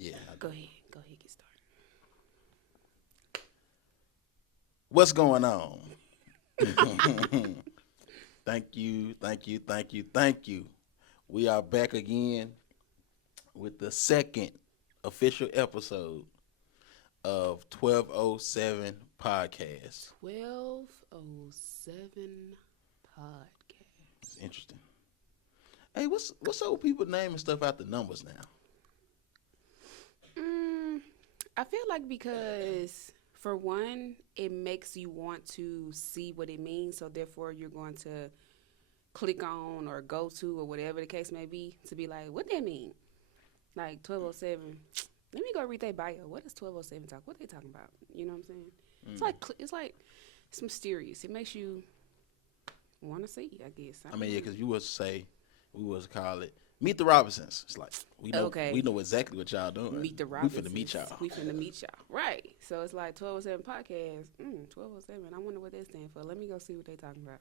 Yeah. Go ahead. Go ahead. Get started. What's going on? Thank you, thank you, thank you, thank you. We are back again with the second official episode of 1207 Podcast. 1207 It's podcast. interesting. Hey, what's old people naming stuff out the numbers now? Mm, I feel like because, for one, it makes you want to see what it means. So, therefore, you're going to click on or go to or whatever the case may be to be like, what that mean? Like 1207. Let me go read their bio. What is 1207 talk? What they talking about? You know what I'm saying? It's Mm. like it's mysterious. It makes you want to see. I guess I I don't mean, yeah, know. because you was say we was call it Meet the Robinsons. It's like we Okay, know exactly what y'all doing. meet the We finna meet Robinsons. y'all. We finna meet y'all, right? So it's like 1207 podcast. 1207. I wonder what that stand for. Let me go see what they talking about.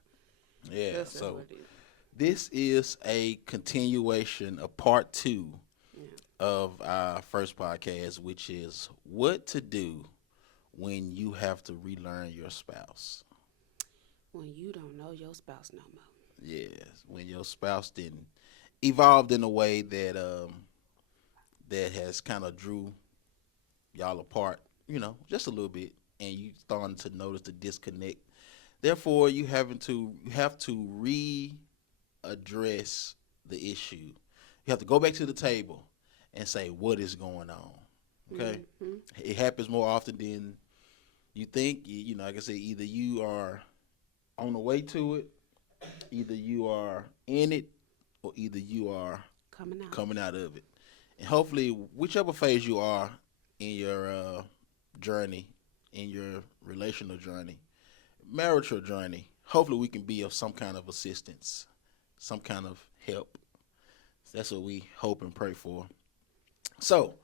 Yeah. That's So what it is. this is a continuation of part two Yeah. of our first podcast, which is what to do when you have to relearn your spouse. When you don't know your spouse no more. Yes, when your spouse didn't evolved in a way that has kind of drew y'all apart, just a little bit, and you starting to notice the disconnect. Therefore, you have to readdress the issue. You have to go back to the table and say what is going on. Okay, Mm-hmm. it happens more often than you think. Like I said, either you are on the way to it, either you are in it, or either you are Coming out. coming out of it. And hopefully, whichever phase you are in your journey, in your relational journey, marital journey, hopefully we can be of some kind of assistance, some kind of help. That's what we hope and pray for. So,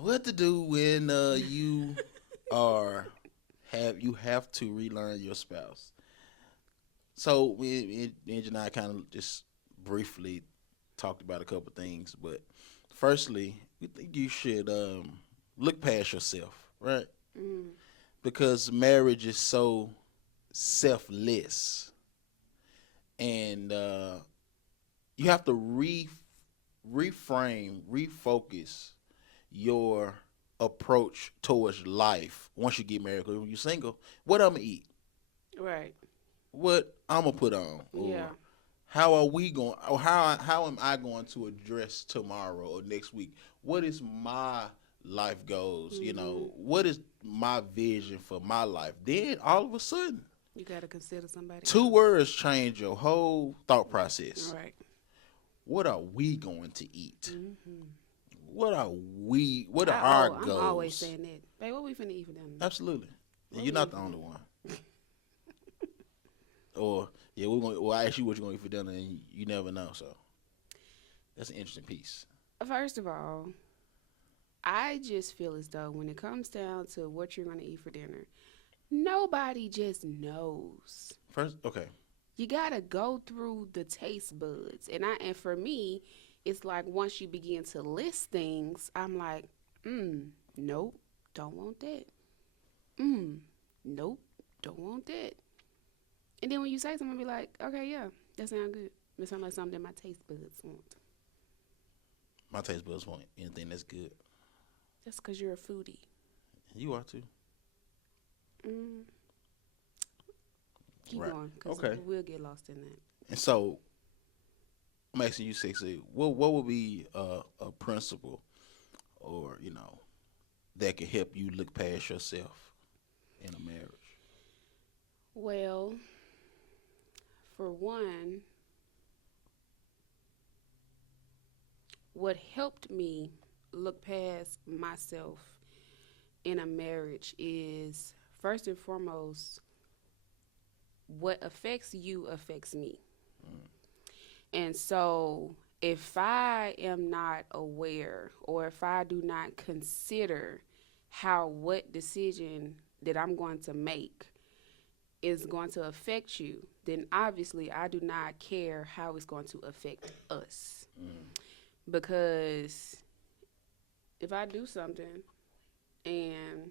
what to do when are you have to relearn your spouse? So me and I kind of just briefly talked about a couple things, but firstly, we think you should look past yourself, right? Mm. Because marriage is so selfless, and you have to reframe, refocus your approach towards life once you get married. Because when you're single, what I'm gonna eat, Right. what I'm gonna put on, or Yeah. how are we going, or how am I going to address tomorrow or next week? What is my life goals? Mm-hmm. What is my vision for my life? Then all of a sudden, You got to consider somebody two else. words change your whole thought process. Right. What are we going to eat? Mm-hmm. What are our I'm always goals? saying that. Babe, what we finna eat for dinner? Absolutely. And What you're we not eat the for only dinner? one. Or yeah, we're going. Well, I ask you what you're going to eat for dinner, and you never know. So that's an interesting piece. First of all, I just feel as though when it comes down to what you're gonna eat for dinner, nobody just knows. First, okay. You gotta go through the taste buds, and for me, it's like once you begin to list things, I'm like, nope, don't want that. Mm, nope, don't want that. And then when you say something, be like, okay, yeah, that sounds good. It sounds like something that my taste buds want. My taste buds want anything that's good. That's because you're a foodie. You are too. Mm, keep Right. going, because Okay. we'll get lost in that. And so I'm asking you, sexy. What would be a principle, or that can help you look past yourself in a marriage? Well, for one, what helped me look past myself in a marriage is first and foremost, what affects you affects me. Mm. And so if I am not aware or if I do not consider how what decision that I'm going to make is going to affect you, then obviously I do not care how it's going to affect us. Mm. Because if I do something and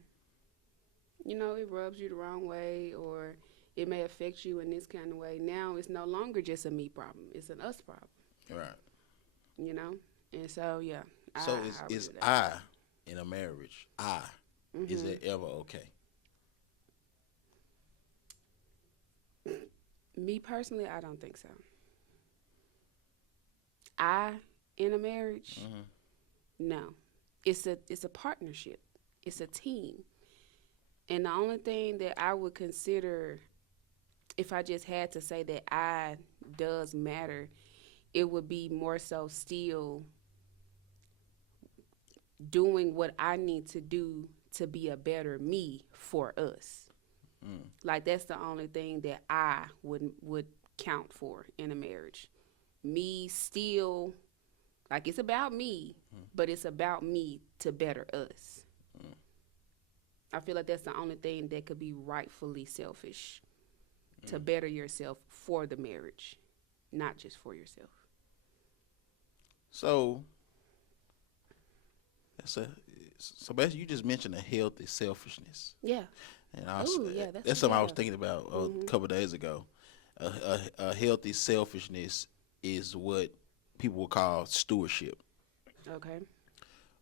it rubs you the wrong way or it may affect you in this kind of way, now it's no longer just a me problem. It's an us problem, Right. you know? And so, yeah, So I agree is with that. I in a marriage? Is hmm that ever okay? Me personally, I don't think so. I, in a marriage, Hmm. no. It's a partnership. It's a team. And the only thing that I would consider if I just had to say that I does matter, it would be more so still doing what I need to do to be a better me for us. Mm. Like that's the only thing that I would count for in a marriage. Me still like it's about me, but it's about me to better us. Mm. I feel like that's the only thing that could be rightfully selfish to Mm. better yourself for the marriage, not just for yourself. So that's a so basically you just mentioned a healthy selfishness, Yeah. and Oh, yeah, that's a that's something I was yeah. thinking about a Mhm. couple of days ago. A healthy selfishness is what people would call stewardship, Okay.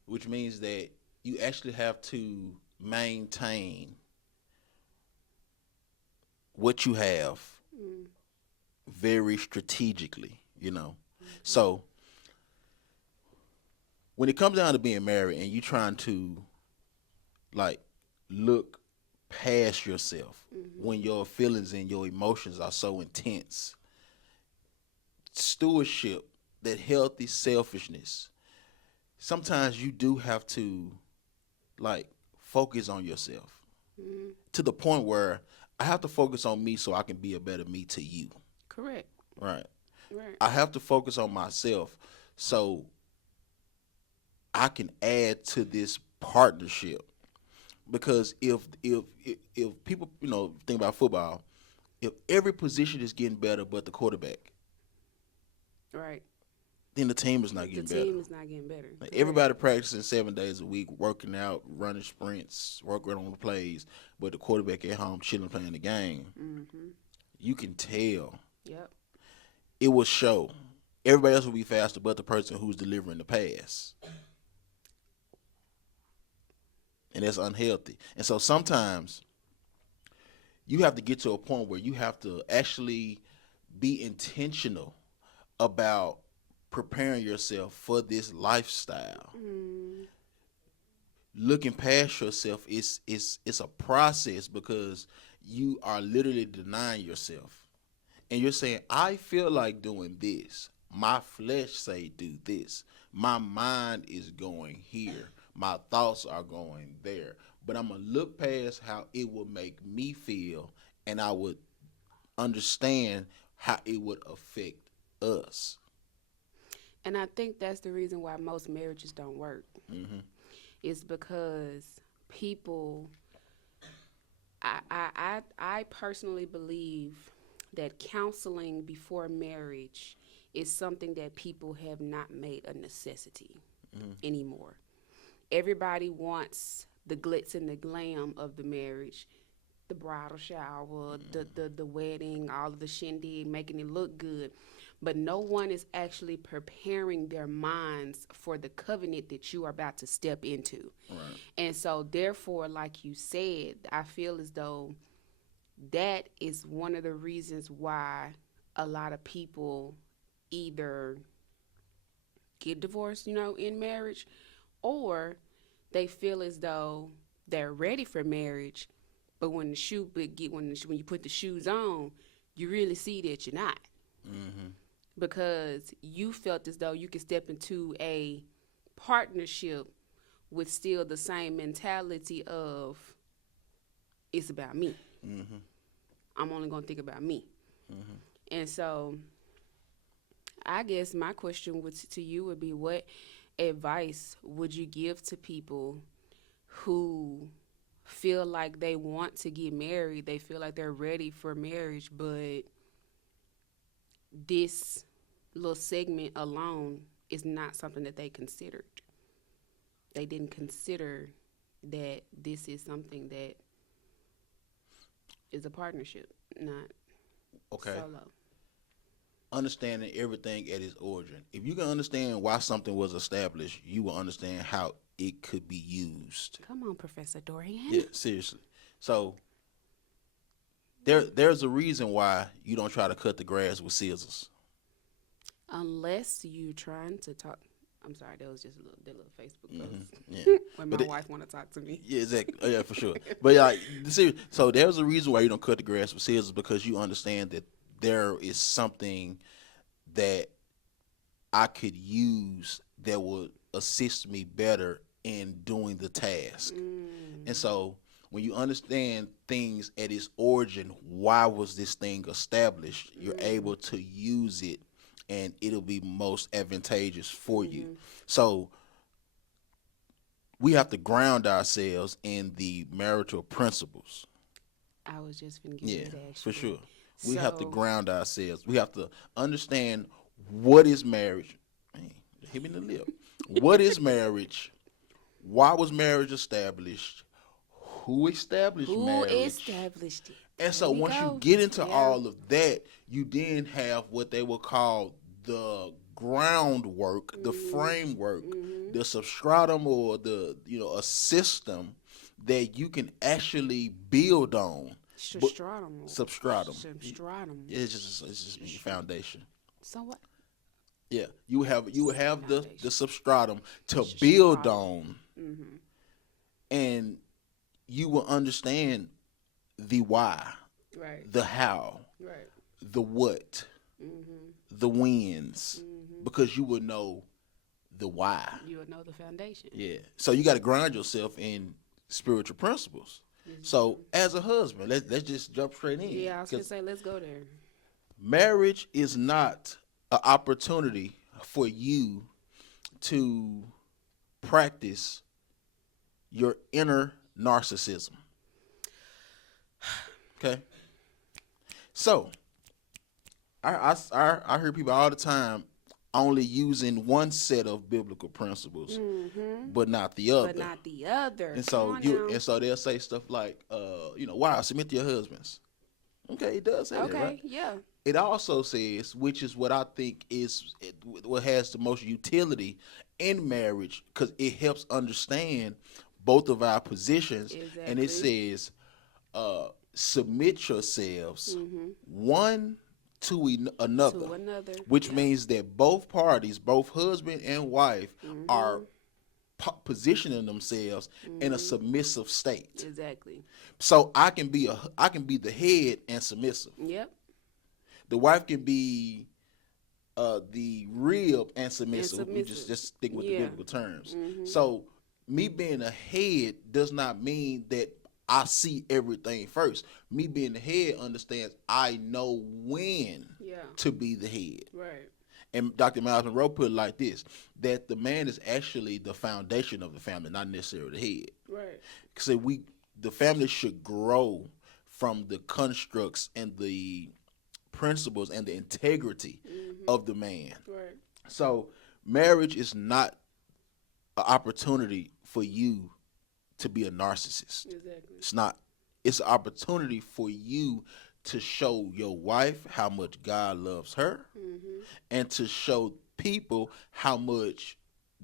which means that you actually have to maintain what you have Mm. very strategically, you know. Mhm. So when it comes down to being married and you trying to like look past yourself Mhm. when your feelings and your emotions are so intense, stewardship, that healthy selfishness, sometimes you do have to like focus on yourself Mhm. to the point where I have to focus on me so I can be a better me to you. Correct. Right. Right. I have to focus on myself so I can add to this partnership. Because if people think about football, if every position is getting better but the quarterback, Right. then the team is not The getting better. team is not getting better. Like Correct. everybody practicing 7 days a week, working out, running sprints, working on the plays, but the quarterback at home chilling playing the game. Mhm. You can tell Yep. it will show. Everybody else will be faster, but the person who's delivering the pass, and that's unhealthy. And so sometimes you have to get to a point where you have to actually be intentional about preparing yourself for this lifestyle. Mm. Looking past yourself is it's a process because you are literally denying yourself. And you're saying, I feel like doing this. My flesh say do this. My mind is going here. My thoughts are going there. But I'm gonna look past how it will make me feel and I would understand how it would affect us. And I think that's the reason why most marriages don't work. Hmm. Is because people I personally believe that counseling before marriage is something that people have not made a necessity Hmm. anymore. Everybody wants the glitz and the glam of the marriage, the bridal shower, the wedding, all of the shindig, making it look good. But no one is actually preparing their minds for the covenant that you are about to step into. Right. And so, therefore, like you said, I feel as though that is one of the reasons why a lot of people either get divorced, in marriage, or they feel as though they're ready for marriage, but when the shoe but get when you put the shoes on, you really see that you're not Hmm. because you felt as though you could step into a partnership with still the same mentality of it's about me. Hmm. I'm only gonna think about me. Hmm. And so I guess my question to you would be what advice would you give to people who feel like they want to get married, they feel like they're ready for marriage, but this little segment alone is not something that they considered? they didn't consider that this is something that is a partnership, not Okay. solo. Understanding everything at its origin. If you can understand why something was established, you will understand how it could be used. Come on, Professor Dorian. Yeah, seriously. So there's a reason why you don't try to cut the grass with scissors. Unless you're trying to talk. I'm sorry, that was just that little Facebook post Yeah. when But my it, wife want to talk to me. yeah, exactly. Oh, yeah, for sure. But like, so there's a reason why you don't cut the grass with scissors, because you understand that there is something that I could use that would assist me better in doing the task. And so when you understand things at its origin, why was this thing established, you're able to use it and it'll be most advantageous for you. So we have to ground ourselves in the marital principles. I was just finna get Yeah, into that. for sure. We So, have to ground ourselves. We have to understand what is marriage. Man, hit me in the lip. What is marriage? Why was marriage established? Who established who marriage? established it? And so There we once you go. get into Yeah. all of that, you then have what they will call the groundwork, the framework, the substratum, or a system that you can actually build on. Substratum. Substratum. Substratum. It's just your foundation. So what? Yeah, you have the Foundation. substratum to Substratum. build on, and you will understand the why, Right. the how, Right. the what, the wins, because you will know the why. You will know the foundation. Yeah. So you got to ground yourself in spiritual principles. So as a husband, let's just jump straight in. Yeah, I was gonna 'Cause say, let's go there. marriage is not an opportunity for you to practice your inner narcissism. Okay? So, I hear people all the time only using one set of biblical principles, but not the other. But not the other. And Come so on now. they'll say stuff like, wow, submit to your husbands. Okay, it does say that, Okay, right? yeah. It also says, which is what I think is what has the most utility in marriage, because it helps understand both of our positions. And it Exactly. says, submit yourselves one to another, To another. which Yep. means that both parties, both husband and wife, are positioning themselves in a submissive state. Exactly. So I can be the head and submissive. Yep. The wife can be the rib and submissive. We just stick with the Yeah. biblical terms. So me being a head does not mean that I see everything first. Me being the head understands I know when Yeah. to be the head. Right. And Dr. Miles Monroe put it like this, that the man is actually the foundation of the family, not necessarily the head. Right. Because the family should grow from the constructs and the principles and the integrity of the man. Right. So marriage is not an opportunity for you to be a narcissist. Exactly. It's not. It's an opportunity for you to show your wife how much God loves her, and to show people how much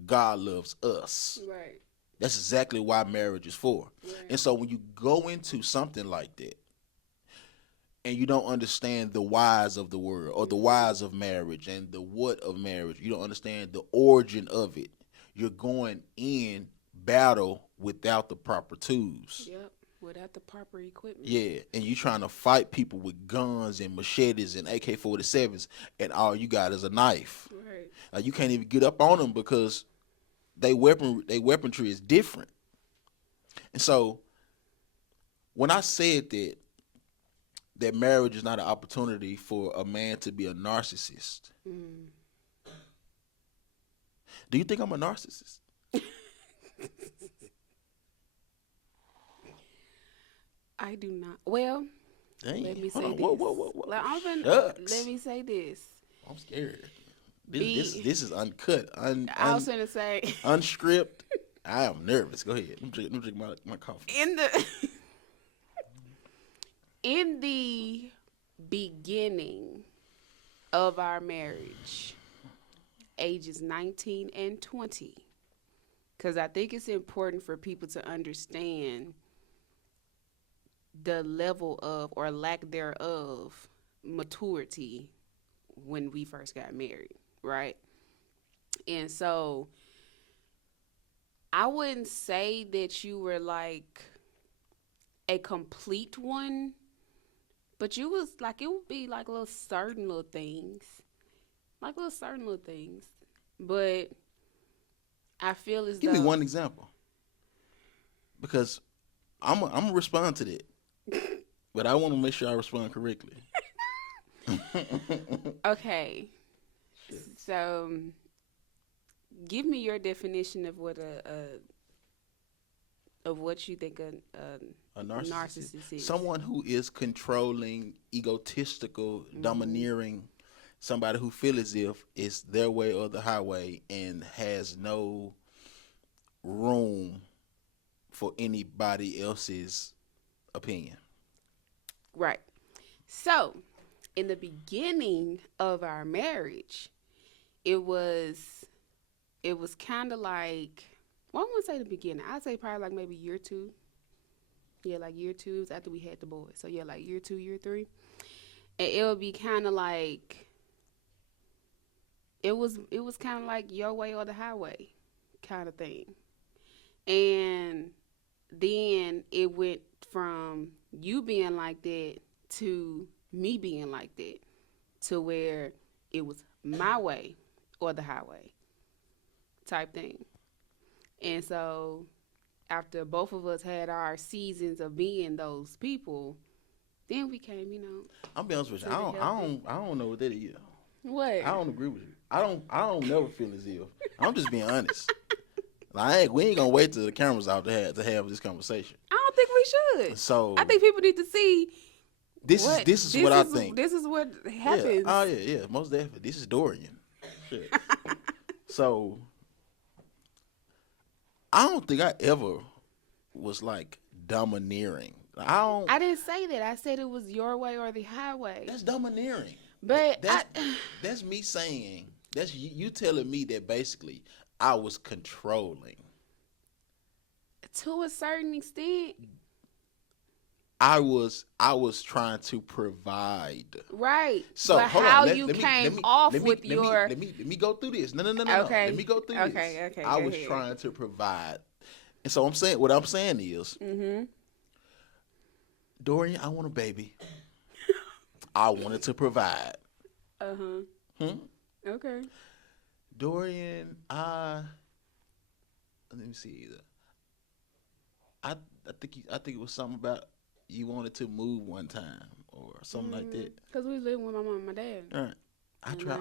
God loves us. Right. That's exactly why marriage is for. Right. And so when you go into something like that and you don't understand the whys of the world or the whys of marriage and the what of marriage, you don't understand the origin of it, you're going in battle without the proper tools. Yep. Without the proper equipment. Yeah, and you trying to fight people with guns and machetes and AK-47s, and all you got is a knife. Right. You can't even get up on them because they weaponry is different. And so when I said that marriage is not an opportunity for a man to be a narcissist, do you think I'm a narcissist? I do not. Well, Dang. let me Hold say on. this. Whoa. Let Shucks. me say this. I'm scared. Be- This is uncut, I was gonna say, unscripted. I am nervous. Go ahead. Let me drink my coffee. In the beginning of our marriage, ages 19 and 20, because I think it's important for people to understand the level of or lack thereof maturity when we first got married, right? And so I wouldn't say that you were like a complete one, but you was like, it would be like little certain little things, But I feel as Give though me one example, because I'm gonna respond to that, but I want to make sure I respond correctly. Okay, so give me your definition of what of what you think A narcissist is. someone who is controlling, egotistical, domineering, somebody who feels as if it's their way or the highway and has no room for anybody else's opinion. Right. So, in the beginning of our marriage, it was kind of like, well, I wouldn't say the beginning. I'd say probably like maybe year 2. Yeah, like year 2 was after we had the boys. So yeah, like year 2, year 3, and it would be kind of like it was kind of like your way or the highway kind of thing. And then it went from you being like that to me being like that, to where it was my way or the highway type thing. And so after both of us had our seasons of being those people, then we came, I'll be honest with you. To the I don't know what that is. what? I don't agree with you. I don't never feel as if. I'm just being honest. Like, we ain't gonna wait till the camera's out to have this conversation. I don't think we should. So I think people need to see this is what I think. This is what happens. Yeah. Oh yeah, most definitely. This is Dorian. Shit. So I don't think I ever was like domineering. I didn't say that. I said it was your way or the highway. That's domineering. But that's me saying, that's you telling me that basically I was controlling. To a certain extent. I was trying to provide. Right. So but hold how on. you came off with your. Let me go through this. No. Okay. Let me go through this. Okay. I was trying to provide, and so what I'm saying is, Dorian, I want a baby. I wanted to provide. Okay. Dorian, let me see either. I think it was something about you wanted to move one time or something like that. Because we was living with my mom and my dad. All right.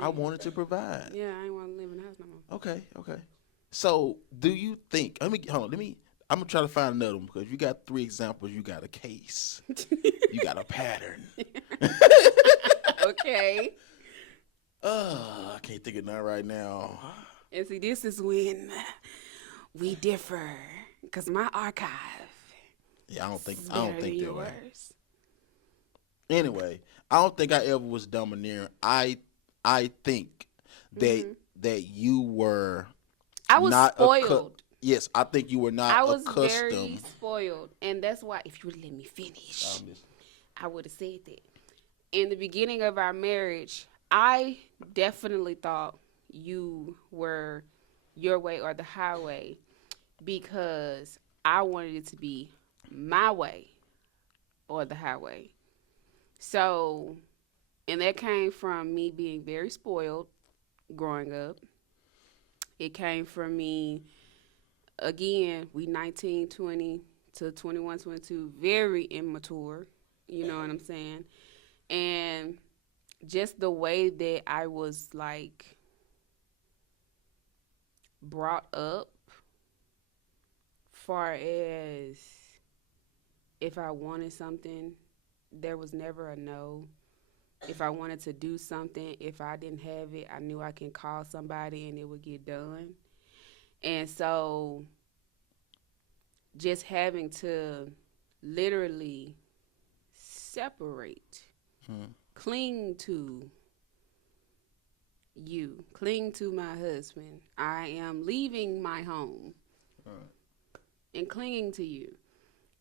I wanted to provide. Yeah, I ain't want to live in the house no more. Okay. So, do you think? I'm gonna try to find another one, because you got 3 examples. You got a case. You got a pattern. Okay. I can't think of none right now. And see, this is when we differ, because my archive. Yeah, I don't think that way. Yours. Anyway, I don't think I ever was domineering. I think that you were. I was not spoiled. Yes, I think you were not I was accustomed. very spoiled, and that's why if you would let me finish, I would have said that. In the beginning of our marriage, I definitely thought you were your way or the highway, because I wanted it to be my way or the highway. So, and that came from me being very spoiled growing up. It came from me, again, we 19, 20 to 21, 22, very immature, you know what I'm saying? And just the way that I was like brought up, far as if I wanted something, there was never a no. If I wanted to do something, if I didn't have it, I knew I can call somebody and it would get done. And so just having to literally separate, Mm. cling to you, cling to my husband. I am leaving my home Right. and clinging to you.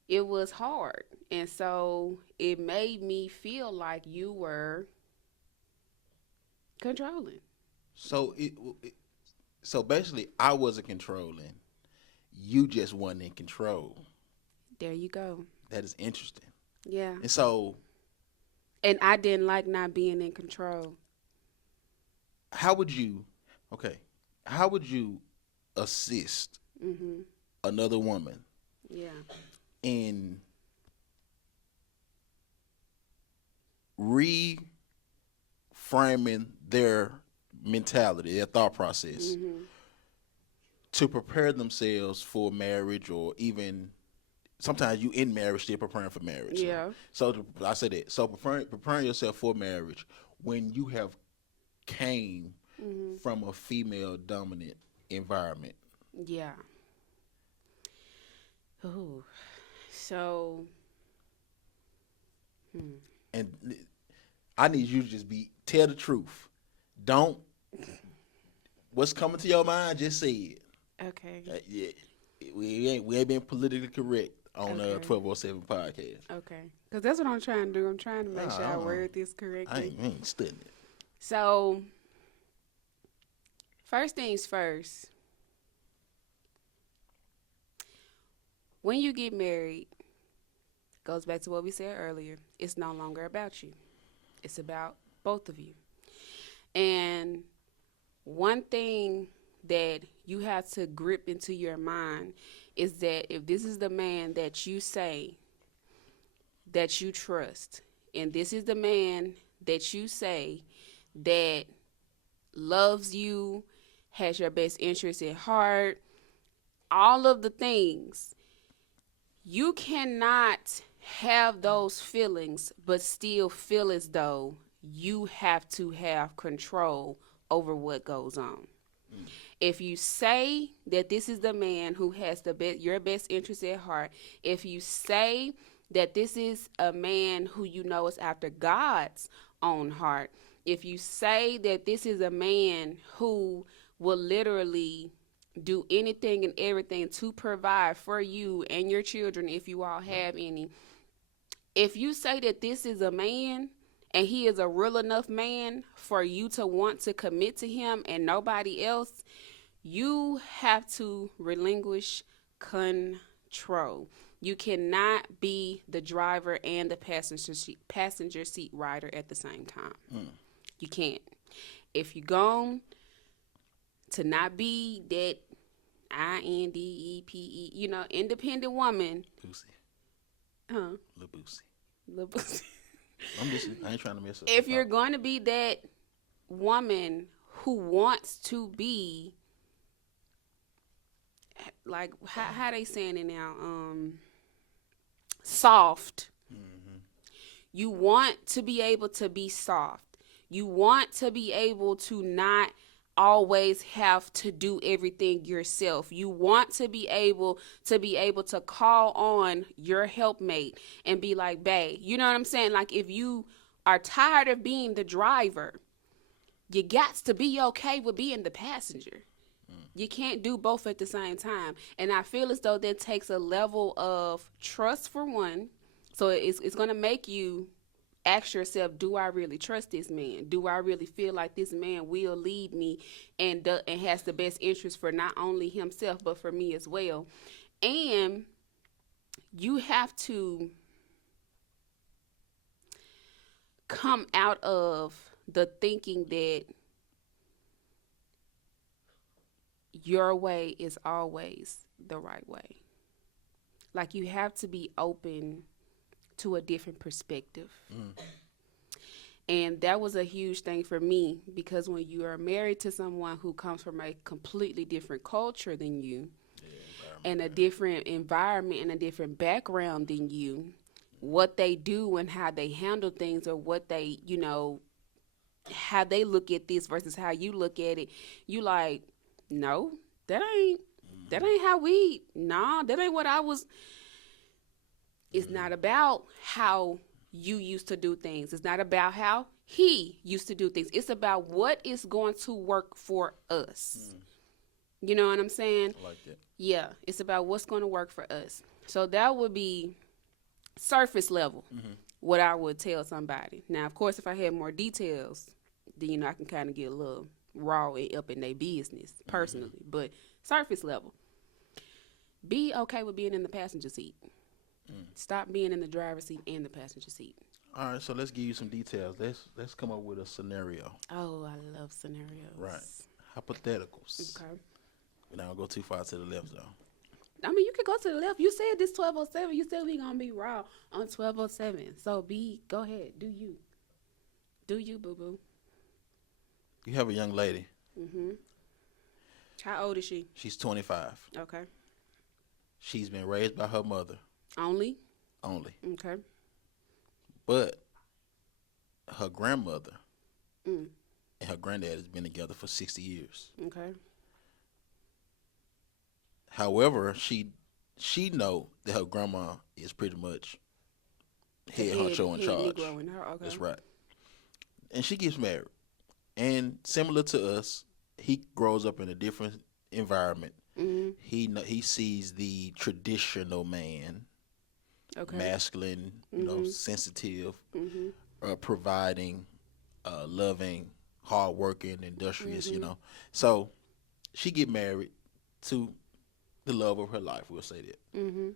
It was hard. And so it made me feel like you were controlling. So it so basically, I wasn't controlling. You just wasn't in control. There you go. That is interesting. Yeah. And so, And I didn't like not being in control. how would you? Okay, how would you assist Mhm. another woman Yeah. in reframing their mentality, their thought process, Mhm. to prepare themselves for marriage, or even sometimes you in marriage still preparing for marriage. Yeah. I say that. So preparing yourself for marriage when you have came Mhm. from a female dominant environment. Yeah. Ooh. So, hmm. And I need you to just tell the truth. Don't what's coming to your mind, just say it. Okay. Yeah, we ain't being politically correct on Okay. 1207 podcast. Okay. Because that's what I'm trying to do. I'm trying to make sure I Uh-uh. word this I correctly. ain't studying it. So, first things first, when you get married, goes back to what we said earlier, it's no longer about you. It's about both of you. And one thing that you have to grip into your mind is that if this is the man that you say that you trust, and this is the man that you say that loves you, has your best interest at heart, all of the things, you cannot have those feelings but still feel as though you have to have control over what goes on. If you say that this is the man who has your best interest at heart, if you say that this is a man who you know is after God's own heart, if you say that this is a man who will literally do anything and everything to provide for you and your children if you all have any, if you say that this is a man and he is a real enough man for you to want to commit to him and nobody else, you have to relinquish control. You cannot be the driver and the passenger seat rider at the same time. You can't. If you're going to not be that INDEPE, independent woman, Boosie. huh? Lil Boosie. Little- I'm listening. I ain't trying to mess up. if you're going to be that woman who wants to be, like, how they saying it now, soft. You want to be able to be soft. You want to be able to not always have to do everything yourself. You want to be able to call on your helpmate and be like, babe, you know what I'm saying? Like, if you are tired of being the driver, you got to be okay with being the passenger. You can't do both at the same time. And I feel as though that takes a level of trust, for one. So it's going to make you ask yourself, do I really trust this man? Do I really feel like this man will lead me and has the best interest for not only himself but for me as well? And you have to come out of the thinking that your way is always the right way. Like, you have to be open to a different perspective. And that was a huge thing for me, because when you are married to someone who comes from a completely different culture than you, and a different environment and a different background than you, what they do and how they handle things, or what they, how they look at this versus how you look at it, you like, no, that ain't That ain't how we. Nah, that ain't what I was. It's not about how you used to do things. It's not about how he used to do things. It's about what is going to work for us. You know what I'm saying? I like that. Yeah, it's about what's going to work for us. So that would be surface level, what I would tell somebody. Now, of course, if I had more details, then I can kind of get a little raw and up in their business personally. But surface level, be okay with being in the passenger seat. Stop being in the driver's seat and the passenger seat. All right, so let's give you some details. Let's come up with a scenario. Oh, I love scenarios. Right. Hypotheticals. Okay. We're not gonna go too far to the left though. I mean, you could go to the left. You said this 1207. You said we gonna be raw on 1207. So go ahead. Do you? Do you, boo boo? You have a young lady. How old is she? She's 25. Okay. She's been raised by her mother Only? only, Okay. but her grandmother Mm. and her granddad has been together for 60 years. Okay. Honwever, she know that her grandma is pretty much head honcho in charge. Negro in her. Okay. That's right. And she gets married. And similar to us, he grows up in a different environment. He sees the traditional man, Okay. masculine, sensitive, providing, loving, hardworking, industrious, So she get married to the love of her life, we'll say that.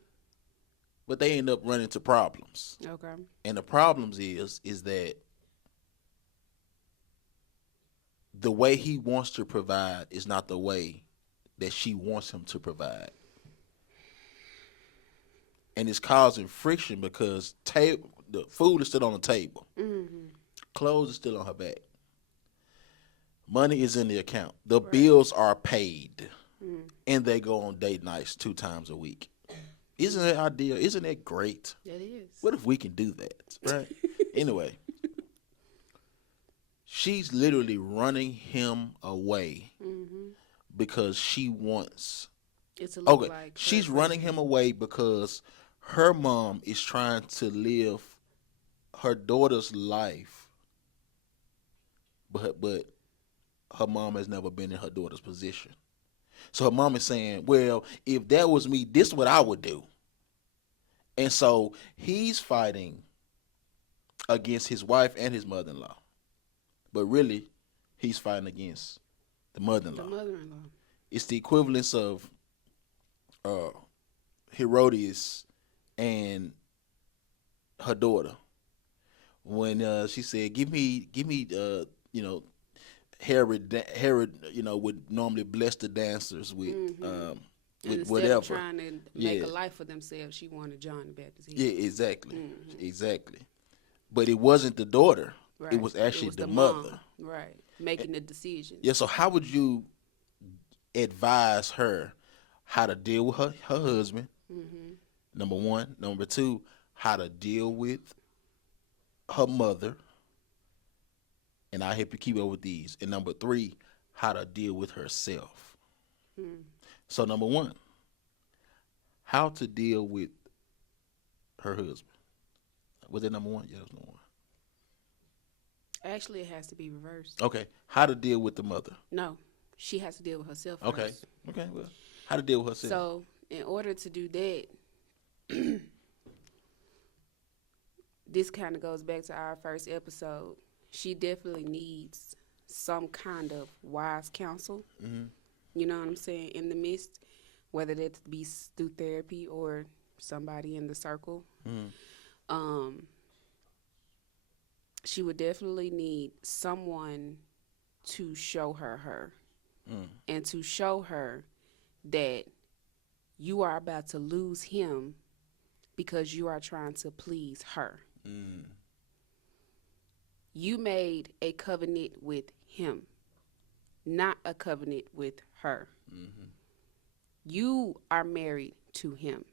But they end up running into problems. Okay. And the problems is that the way he wants to provide is not the way that she wants him to provide. And it's causing friction because the food is still on the table. Clothes is still on her back. Money is in the account. The bills are paid. And they go on date nights 2 times a week. Isn't that ideal? Isn't that great? That is. What if we can do that? Right? Anyway, she's literally running him away because she wants. It's a look Okay, like she's her running him away because her mom is trying to live her daughter's life, but her mom has never been in her daughter's position. So her mom is saying, well, if that was me, this is what I would do. And so he's fighting against his wife and his mother-in-law. But really, he's fighting against the mother-in-law. The mother-in-law. It's the equivalence of Herodias and her daughter. When she said, give me Herod, would normally bless the dancers with And instead whatever. of trying to make a life for themselves, she wanted John the Baptist. Yeah, exactly. Exactly. But it wasn't the daughter. Right. It was actually the mom. mother. Right. Making the decision. Yeah, so how would you advise her how to deal with her husband? Number one. Number two, how to deal with her mother. And I'll help you keep up with these. And number three, how to deal with herself. So number one, how to deal with her husband. Was that number one? Yeah, that was number one. Actually, it has to be reversed. Okay. How to deal with the mother. No, she has to deal with herself Okay. first. Okay, well, how to deal with herself. So, in order to do that, this kind of goes back to our first episode. She definitely needs some kind of wise counsel. You know what I'm saying? In the midst, whether that be through therapy or somebody in the circle. She would definitely need someone to show her and to show her that you are about to lose him because you are trying to please her. You made a covenant with him, not a covenant with her. You are married to him.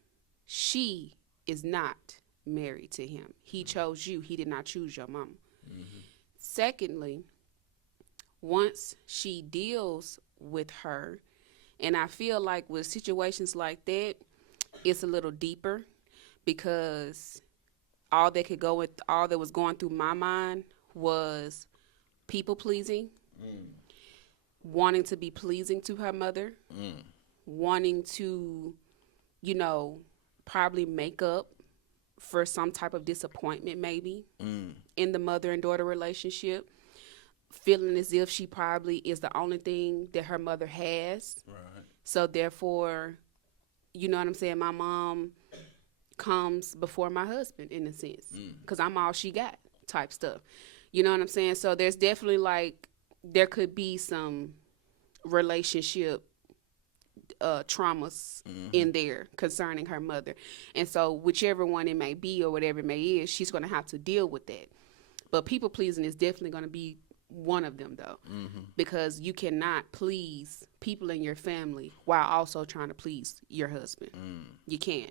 She is not married to him. He chose you. He did not choose your mama. Secondly, once she deals with her And I feel like with situations like that, it's a little deeper because all that was going through my mind was people pleasing, wanting to be pleasing to her mother, wanting to, you know, probably make up for some type of disappointment maybe in the mother and daughter relationship, feeling as if she probably is the only thing that her mother has. Right. So therefore, you know what I'm saying, my mom comes before my husband in a sense because I'm all she got type stuff. You know what I'm saying? So there's definitely like there could be some relationship traumas in there concerning her mother. And so whichever one it may be or whatever it may is, she's going to have to deal with that. But people pleasing is definitely going to be one of them though, because you cannot please people in your family while also trying to please your husband. You can't.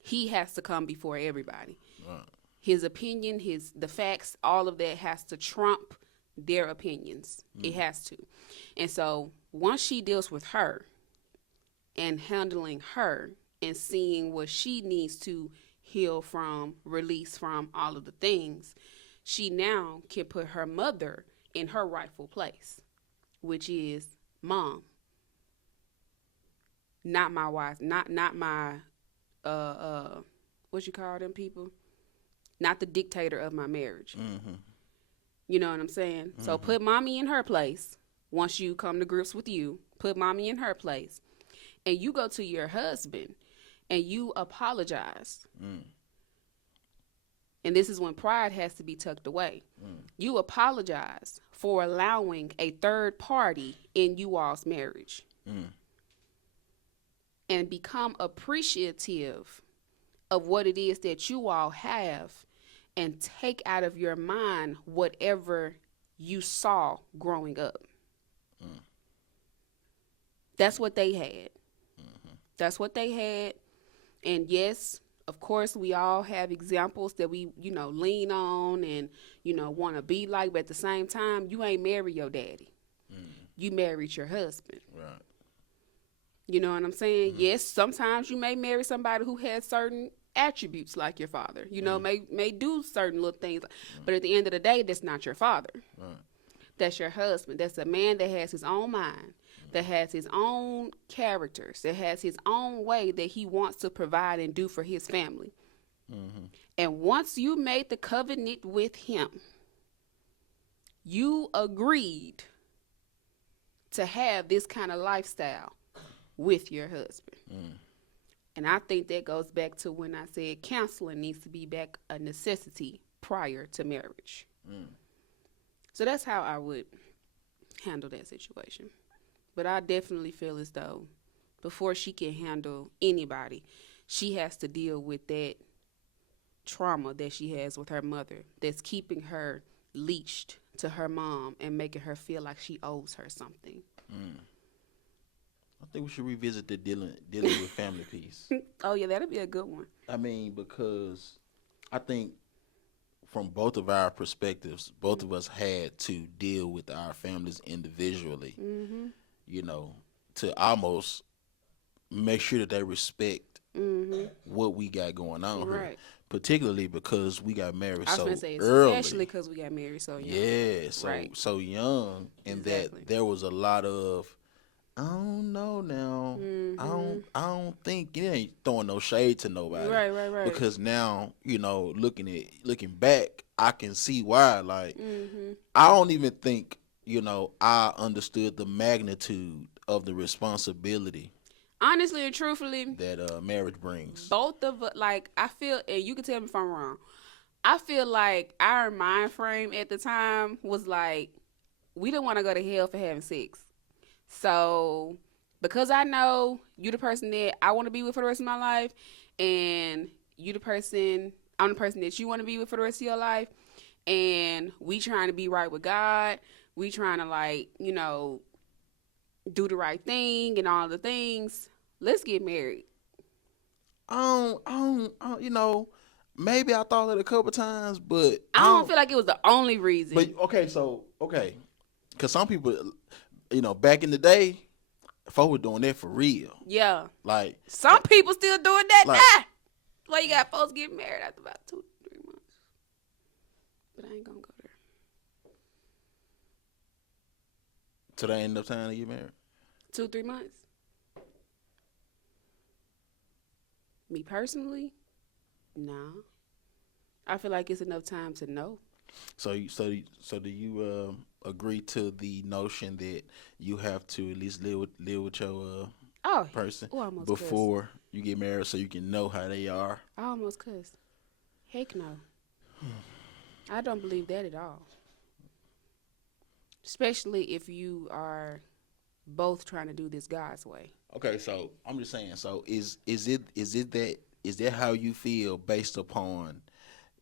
He has to come before everybody. Right. His opinion, the facts, all of that has to trump their opinions. It has to. And so once she deals with her and handling her and seeing what she needs to heal from, release from, all of the things, she now can put her mother in her rightful place, which is mom. Not my wife, not my what you call them people? Not the dictator of my marriage. You know what I'm saying? So put mommy in her place. Once you come to grips with you, put mommy in her place. And you go to your husband and you apologize. And this is when pride has to be tucked away. You apologize for allowing a third party in you all's marriage. And become appreciative of what it is that you all have and take out of your mind whatever you saw growing up. That's what they had. That's what they had. And yes, of course, we all have examples that we, lean on and, want to be like. But at the same time, you ain't married your daddy. You married your husband. Right. You know what I'm saying? Yes, sometimes you may marry somebody who has certain attributes like your father. May do certain little things. But at the end of the day, that's not your father. Right. That's your husband. That's a man that has his own mind, that has his own characters, that has his own way that he wants to provide and do for his family. And once you made the covenant with him, you agreed to have this kind of lifestyle with your husband. And I think that goes back to when I said counseling needs to be back a necessity prior to marriage. So that's how I would handle that situation. But I definitely feel as though before she can handle anybody, she has to deal with that trauma that she has with her mother that's keeping her leashed to her mom and making her feel like she owes her something. I think we should revisit the dealing with family piece. Oh, yeah, that'd be a good one. I mean, because I think from both of our perspectives, both of us had to deal with our families individually, to almost make sure that they respect what we got going on here. Particularly because we got married so early. Especially because we got married so young. Yeah, so young, and Exactly. that there was a lot of, I don't know now. I don't think it ain't throwing no shade to nobody. Right. Because now, looking back, I can see why. Like, I don't even think, I understood the magnitude of the responsibility Honestly and truthfully, that marriage brings. both of us, like, I feel, and you can tell me if I'm wrong, I feel like our mind frame at the time was like, we didn't want to go to hell for having sex. So, because I know you the person that I want to be with for the rest of my life, and I'm the person that you want to be with for the rest of your life, and we trying to be right with God, we trying to do the right thing and all the things, let's get married. Maybe I thought it a couple times, but I don't feel like it was the only reason. But because some people, back in the day, Folks were doing that for real. Yeah. Like Some people still doing that like- now. Well, you got folks getting married after about 2-3 months. But I ain't gonna go there. so they ain't enough time to get married. 2-3 months. Me personally, nah. I feel like it's enough time to know. So do you agree to the notion that you have to at least live with your person I almost cussed. before you get married, so you can know how they are? I almost cussed. Heck no. I don't believe that at all. Especially if you are both trying to do this God's way. Okay, so I'm just saying. So is that how you feel based upon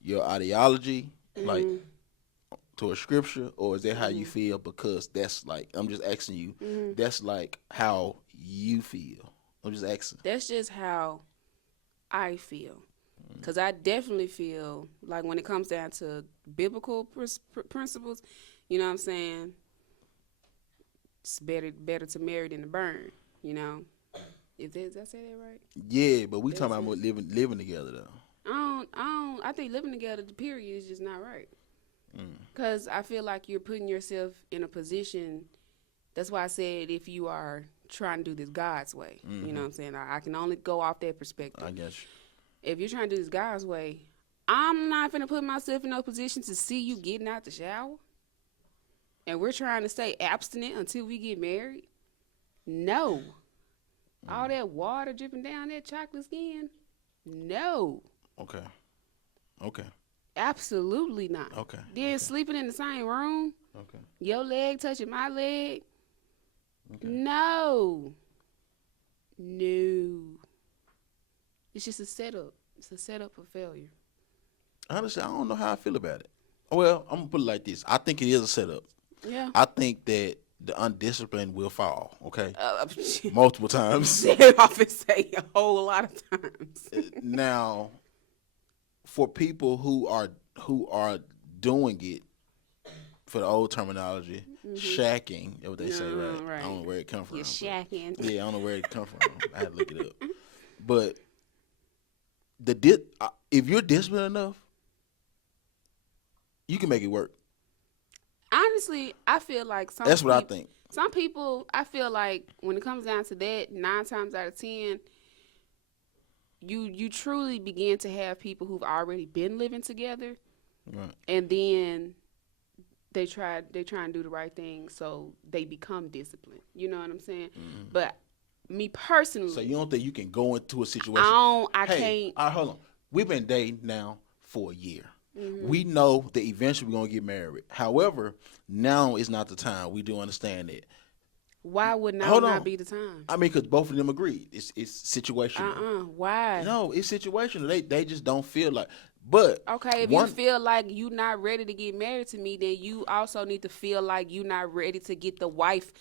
your ideology, like to a scripture, or is that how you feel because that's like, I'm just asking you, that's like how you feel? I'm just asking. That's just how I feel. Because I definitely feel like when it comes down to biblical principles, you know what I'm saying, it's better to marry than to burn, you know. Did I say that right? Yeah, but we talking about more living together though. I think living together, the period, is just not right. Because I feel like you're putting yourself in a position. That's why I said if you are trying to do this God's way, you know what I'm saying? I can only go off that perspective. I guess. If you're trying to do this God's way, I'm not going to put myself in no position to see you getting out the shower. And we're trying to stay abstinent until we get married. No. All that water dripping down that chocolate skin. No. Okay. Absolutely not. Okay. Then sleeping in the same room. Okay. Your leg touching my leg. Okay. No. It's just a setup. It's a setup for failure. Honestly, I don't know how I feel about it. Well, I'm gonna put it like this. I think it is a setup. Yeah. I think that the undisciplined will fall. Okay. Multiple times. They often say a whole lot of times. Now, for people who are doing it, for the old terminology, shacking, is what they say, right? I don't know where it come from. You're shacking. Yeah, I don't know where it come from. I had to look it up. But if you're disciplined enough, you can make it work. Honestly, I feel like that's what I think. Some people, I feel like when it comes down to that, 9 times out of 10, you truly begin to have people who've already been living together, right? And then they try and do the right thing, so they become disciplined. You know what I'm saying? But me personally, so you don't think you can go into a situation? I can't. All right, hold on. We've been dating now for a year. We know that eventually we're gonna get married. However, now is not the time. We do understand that. Why would now not be the time? I mean, because both of them agreed. It's situational. Why? No, it's situational. They just don't feel like. But okay, if you feel like you're not ready to get married to me, then you also need to feel like you're not ready to get the wife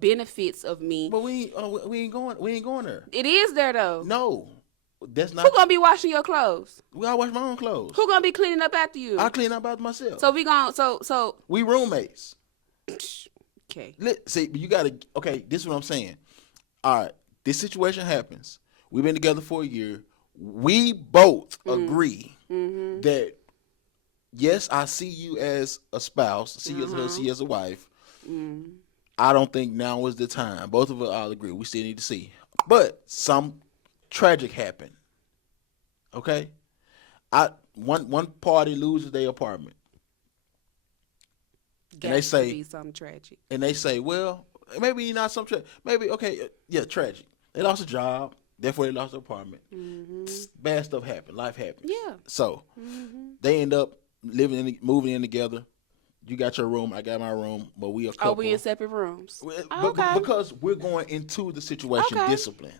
benefits of me. But we ain't going there. It is there though. No. That's not. Who gonna be washing your clothes? We all wash my own clothes. Who gonna be cleaning up after you? I clean up after myself. So we gonna so we roommates. Okay. See, but you gotta. Okay, this is what I'm saying. All right, this situation happens. We've been together for a year. We both agree that yes, I see you as a spouse, see you as a husband, see you as a wife. I don't think now is the time. Both of us all agree. We still need to see, but some tragic happened. Okay, one party loses their apartment, and they say be something tragic. And they say, well, maybe not some tragic. Maybe tragic. They lost a job, therefore they lost their apartment. Bad stuff happened. Life happens. Yeah. So they end up moving in together. You got your room, I got my room, but we a couple. Oh, we in separate rooms. Okay. Because we're going into the situation disciplined.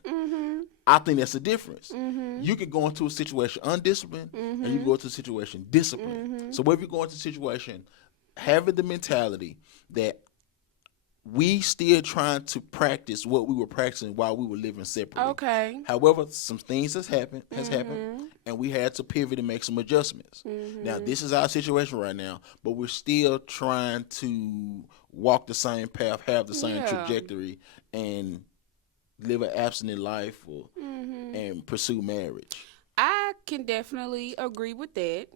I think that's the difference. You can go into a situation undisciplined, and you can go into a situation disciplined. So if you go into a situation having the mentality that we still trying to practice what we were practicing while we were living separately. Okay. However, some things happened, Mm-hmm. and we had to pivot and make some adjustments. Now, Mm-hmm. this is our situation right now, but we're still trying to walk the same path, have the same Yeah. trajectory, and live an abstinent life Mm-hmm. and pursue marriage. I can definitely agree with that.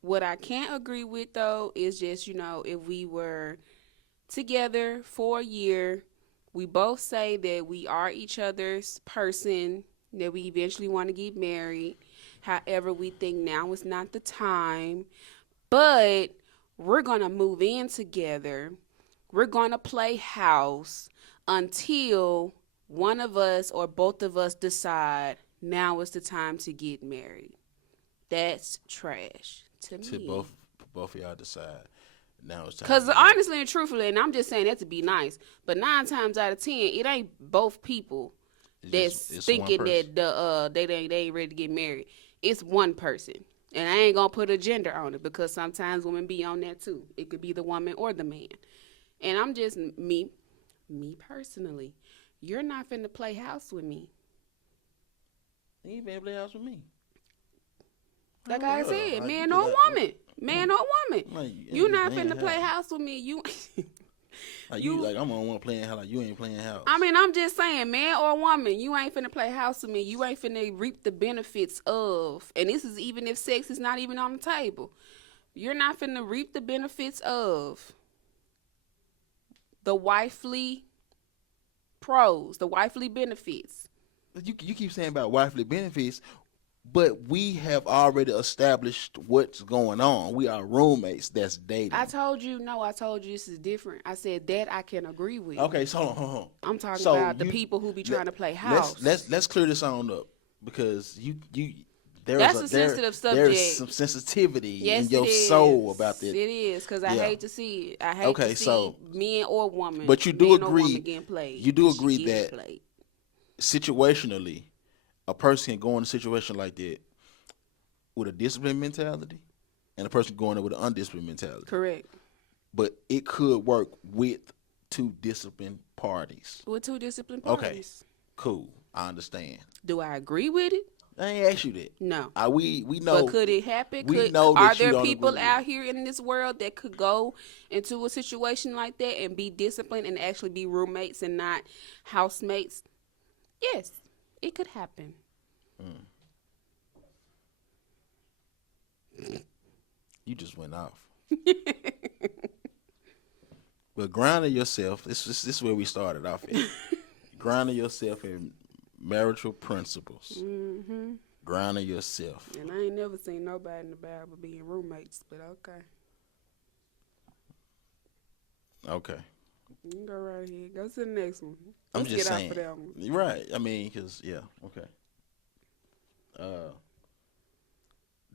What I can't agree with though is just, if we were together for a year, we both say that we are each other's person, that we eventually want to get married. However, we think now is not the time, but we're going to move in together. We're going to play house until one of us or both of us decide now is the time to get married. That's trash to To me. both of y'all decide now it's time to Because marry. honestly and truthfully, and I'm just saying that to be nice, but 9 times out of 10, it ain't both people that's It's one thinking person. that they ain't ready to get married. It's one person. And I ain't gonna put a gender on it because sometimes women be on that too. It could be the woman or the man. And I'm just me personally. You're not finna play house with me. You ain't been play house with me. Like Hold I up, said, like, you man just or like, woman. Man or woman. like, You you not playing finna play house. house with me. You Like you, you like I'm the one playing house. Like you ain't playing house. I mean, I'm just saying, man or woman, you ain't finna play house with me. You ain't finna reap the benefits of, and this is even if sex is not even on the table. You're not finna reap the benefits of the wifely pros, the wifely benefits. You keep saying about wifely benefits, but we have already established what's going on. We are roommates that's dating. I told you, no, I told you this is different. I said that I can agree with. Okay, so hold on. I'm talking So about the people who be trying to play house. let's clear this on up because you That's a sensitive there's subject. some sensitivity Yes, in your it is. soul about that. It is because I Yeah. hate to see it. I hate Okay, to see so men or woman, but you do man or woman agree. getting played. You do 'Cause she agree getting that played. situationally, a person can go in a situation like that with a disciplined mentality, and a person going there with an undisciplined mentality. Correct. But it could work with two disciplined parties. With two disciplined Okay, parties. cool. I understand. Do I agree with it? I ain't asked you that. No. We know. But could it happen? We know Are that you there don't agree people with out it. here in this world that could go into a situation like that and be disciplined and actually be roommates and not housemates? Yes, it could happen. You just went off. But grounding yourself. This is where we started off at. Grounding yourself in marital principles. Mm-hmm. Grounding yourself. And I ain't never seen nobody in the Bible being roommates, but okay. Okay. You can go right ahead. Go to the next one. I'm Let's just get saying. off of that one. You're right. I mean, because, yeah. Okay.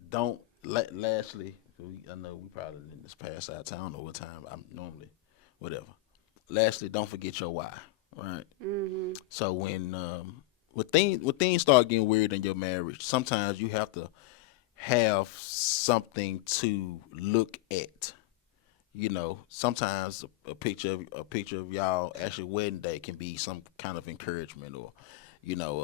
Don't, lastly, I know we probably in this past our time. I don't know what time I'm normally, whatever. Lastly, don't forget your why, right? Mm-hmm. So when things start getting weird in your marriage, sometimes you have to have something to look at. You know, sometimes a picture of y'all actually wedding day can be some kind of encouragement, or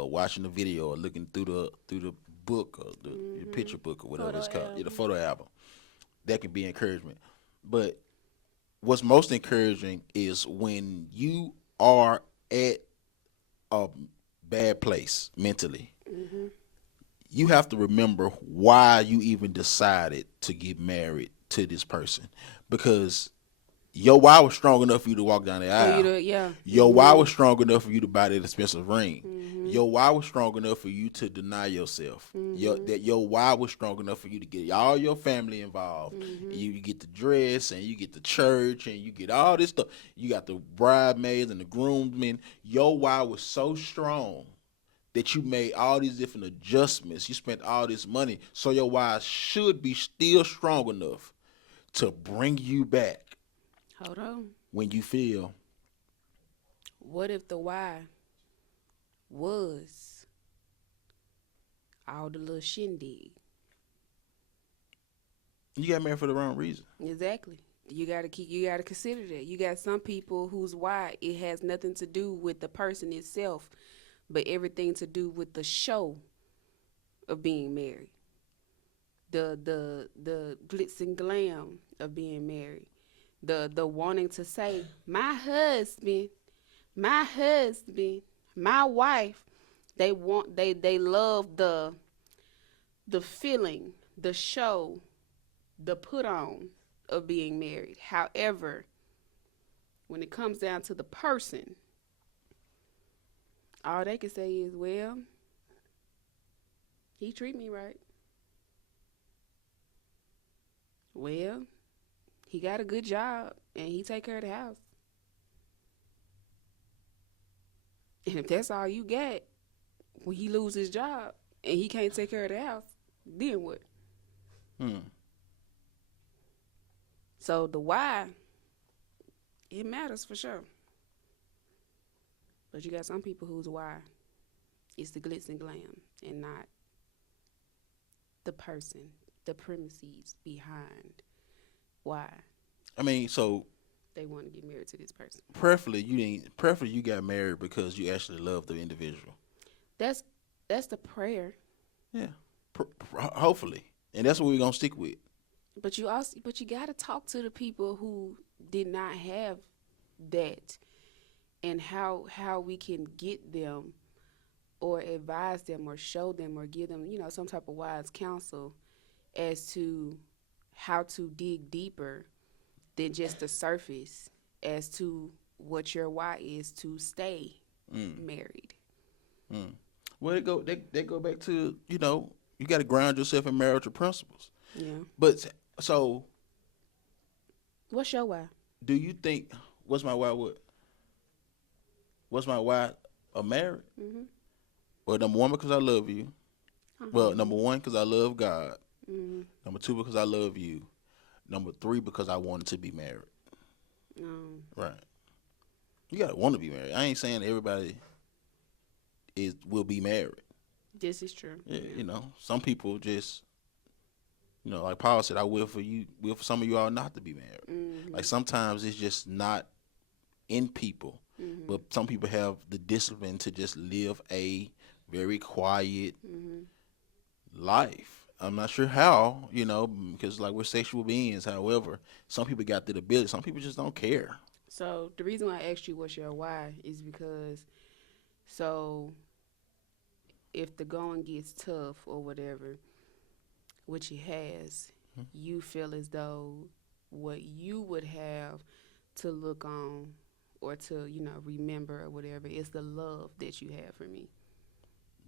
watching the video or looking through the book or the picture book or whatever it's called, the photo album. That can be encouragement. But what's most encouraging is when you are at a bad place mentally. Mm-hmm. You have to remember why you even decided to get married to this person, because your why was strong enough for you to walk down the aisle. Your why was strong enough for you to buy that expensive ring. Mm-hmm. Your why was strong enough for you to deny yourself. Your why was strong enough for you to get all your family involved. Mm-hmm. You get the dress and you get the church and you get all this stuff. You got the bridesmaids and the groomsmen. Your why was so strong that you made all these different adjustments. You spent all this money. So your why should be still strong enough to bring you back Hold on. when you feel. What if the why was all the little shindig? You got married for the wrong reason. Exactly. You gotta consider that. You got some people whose why it has nothing to do with the person itself, but everything to do with the show of being married. The glitz and glam of being married. The wanting to say, my husband, my wife, they love the feeling, the show, the put on of being married. However, when it comes down to the person, all they can say is, well, he treat me right. Well, he got a good job and he take care of the house. And if that's all you get, when he lose his job and he can't take care of the house, then what? Hmm. So the why, it matters for sure. But you got some people whose why is the glitz and glam and not the person, the premises behind why I mean, so they want to get married to this person. preferably you got married because you actually love the individual. That's that's the prayer. Yeah. Hopefully. And that's what we're gonna stick with. But you got to talk to the people who did not have that, and how we can get them or advise them or show them or give them, some type of wise counsel as to how to dig deeper than just the surface as to what your why is to stay married. Mm. Well, they go back to, you got to ground yourself in marital principles. Yeah. But so, What's your why? do you think what's my why? What's my why of marriage? Mm-hmm. Well, number one, because I love you. Well, number one, because I love God. Mm-hmm. Number two, because I love you. Number three, because I wanted to be married. Right. You gotta want to be married. I ain't saying everybody will be married. This is true. Yeah. Some people just, like Paul said, I will for some of you all not to be married. Mm-hmm. Like sometimes it's just not in people, Mm-hmm. but some people have the discipline to just live a very quiet life. I'm not sure how, because like we're sexual beings. However, some people got the ability. Some people just don't care. So the reason why I asked you what's your why is because, so if the going gets tough or whatever, which it has, you feel as though what you would have to look on or to, remember or whatever is the love that you have for me.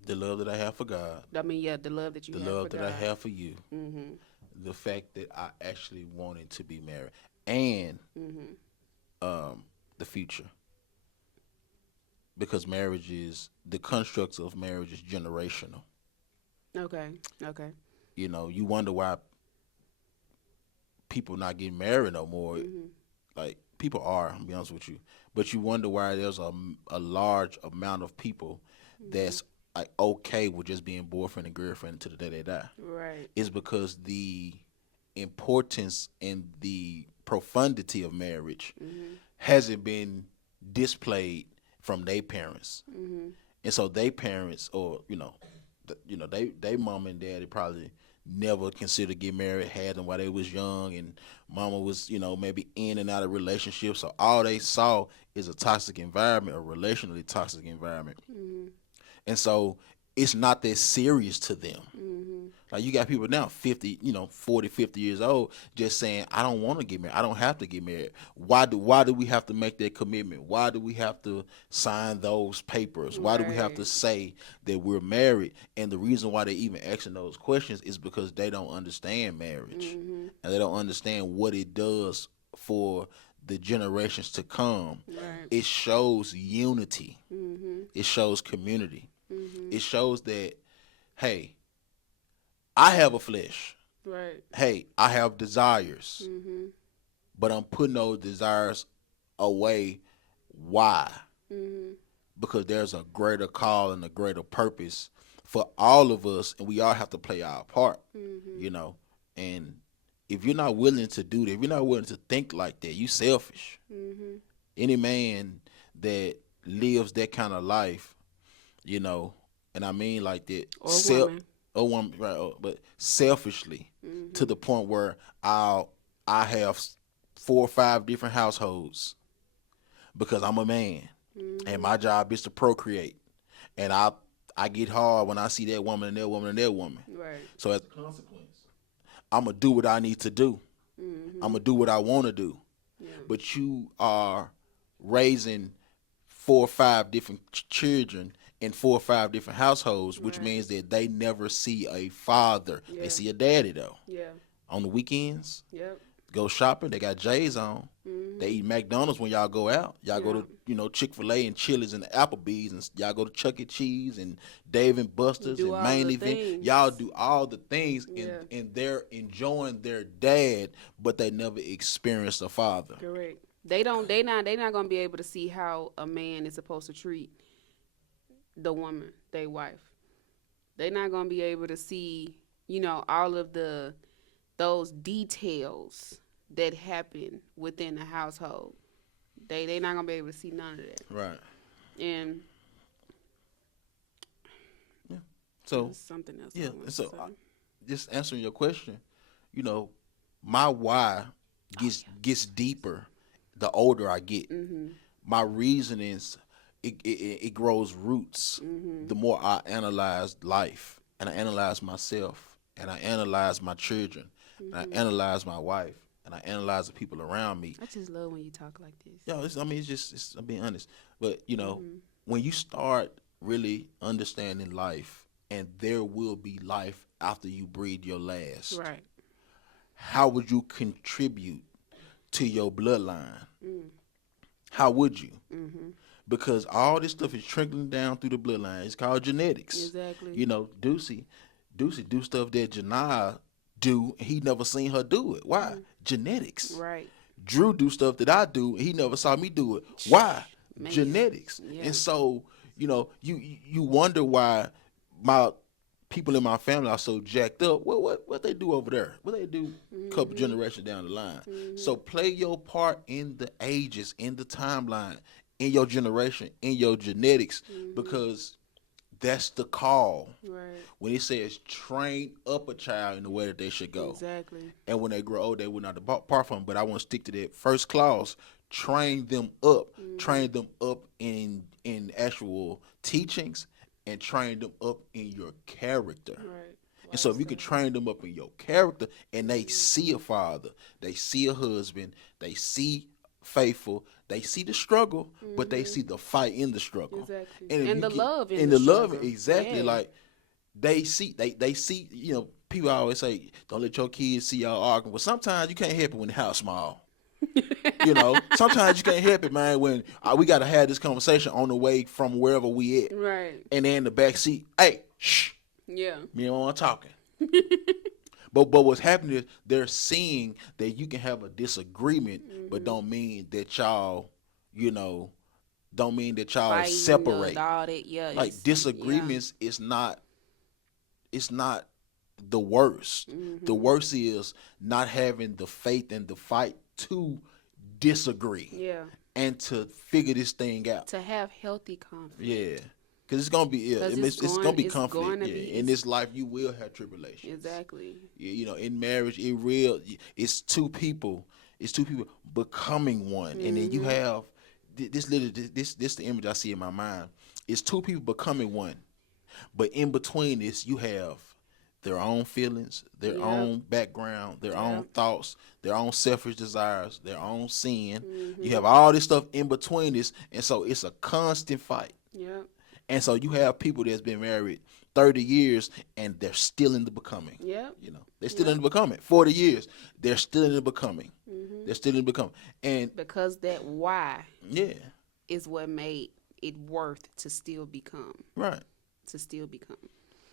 The love that I have for God, I mean, yeah, the love that you the have love for that God. I have for you, Mm-hmm. the fact that I actually wanted to be married, and the future. Because the constructs of marriage is generational. Okay. Okay. You wonder why people not getting married no more. Like people are, I'll be honest with you, but you wonder why there's a large amount of people that's like okay with just being boyfriend and girlfriend until the day they die. Right. It's because the importance and the profundity of marriage hasn't been displayed from their parents, and so they parents or they mom and daddy probably never considered getting married, had them while they was young, and mama was maybe in and out of relationships, so all they saw is a toxic environment, a relationally toxic environment, and so it's not that serious to them. Like you got people now 50, 40, 50 years old just saying, I don't want to get married. I don't have to get married. Why do we have to make that commitment? Why do we have to sign those papers? Why do we have to say that we're married? And the reason why they even asking those questions is because they don't understand marriage. And they don't understand what it does for the generations to come. Right. It shows unity. It shows community. It shows that, hey, I have a flesh. Right. Hey, I have desires. But I'm putting those desires away. Why? Because there's a greater call and a greater purpose for all of us, and we all have to play our part, and if you're not willing to do that, if you're not willing to think like that, you selfish. Mhm. Any man that lives that kind of life, you know, and I mean like that, Or woman. a woman, right? But selfishly, to Mhm. the point where I have 4 or 5 different households because I'm a man, and Mhm. my job is to procreate, and I get hard when I see that woman and that woman and that woman. Right. So as a consequence, I'm gonna do what I need to do. I'm Mhm. gonna do what I want to do. Yeah. But you are raising 4 or 5 different children in 4 or 5 different households, which Right. means that they never see a father. They Yeah. see a daddy though. Yeah. On the weekends, Yep. go shopping. They got J's on. They Mhm. eat McDonald's when y'all go out. Y'all go Yeah. to Chick-fil-A and Chili's and Applebee's, and y'all go to Chuck E. Cheese and Dave and Buster's Do and all Main the Event. Y'all things. do all the things, Yeah. and they're enjoying their dad, but they never experienced a father. Correct. They don't. They not gonna be able to see how a man is supposed to treat the woman, their wife. They're not gonna be able to see, all of those details that happen within the household. They not gonna be able to see none of that. Right. And Yeah. So there's something else I yeah. want And to so say. just answering your question, you know, my why gets deeper the older I get. Mhm. My reasonings it grows roots Mhm. the more I analyze life, and I analyze myself, and I analyze my children, and I Mhm. analyze my wife, and I analyze the people around me. I just love when you talk like this. Yeah, I mean, I'm being honest. But Mhm. when you start really understanding life, and there will be life after you breathe your last, Right. how would you contribute to your bloodline? Mm. How would you? Mhm. Because all this stuff is trickling down through the bloodline. It's called genetics. Exactly. Ducey do stuff that Janiyah do, and he never seen her do it. Why? Mm. Genetics. Right. Drew do stuff that I do, and he never saw me do it. Why? Man. Genetics. Yeah. And so, you wonder why my people in my family are so jacked up. What they do over there? What they do a couple Mhm. generations down the line? So Mhm. play your part in the ages, in the timeline, in your generation, in your genetics, Mhm. because that's the call. Right. When it says train up a child in the way that they should go, Exactly. and when they grow old, they will not depart from. But I want to stick to that first clause: train them up, Mhm. train them up in actual teachings, and train them up in your character. Right. And so, if you can Lifestyle. train them up in your character, and they Mhm. see a father, they see a husband, they see faithful, they see the struggle, but they Mhm. see the fight in the struggle. Exactly. And if And you the get love in in the the love, struggle. exactly, Yeah. like they see, people always say, don't let your kids see y'all arguing. Well, sometimes you can't help it when the house small. Sometimes you can't help it, man, when we got to have this conversation on the way from wherever we at. Right. And then in the back seat, hey, shh, Yeah. me and mama talking. But what's happening is they're seeing that you can have a disagreement, but Mhm. you know, don't mean that y'all Fighting separate. all that. Yeah. Like Yeah. disagreements is not, it's not the worst. The Mhm. worst is not having the faith and the fight to disagree Yeah. and to figure this thing out. To have healthy conflict. Yeah. Cause it's gonna be, yeah, Cause it's gonna be it's going conflict. to Yeah, be in this life you will have tribulations. exactly. Yeah, in marriage it's two people. It's two people becoming one, and then you Mhm. have this little this the image I see in my mind. It's two people becoming one, but in between this you have their own feelings, their Yep. own background, their own Yep. thoughts, their own selfish desires, their own sin. You have Mhm. all this stuff in between this, and so it's a constant fight. Yep. And so you have people that's been married 30 years and they're still in the becoming. Yep. They're still in Yep. the becoming. 40 years, they're still in the becoming. Mhm. They're still in the becoming. And Because that why yeah, is what made it worth to still become. right. To still become.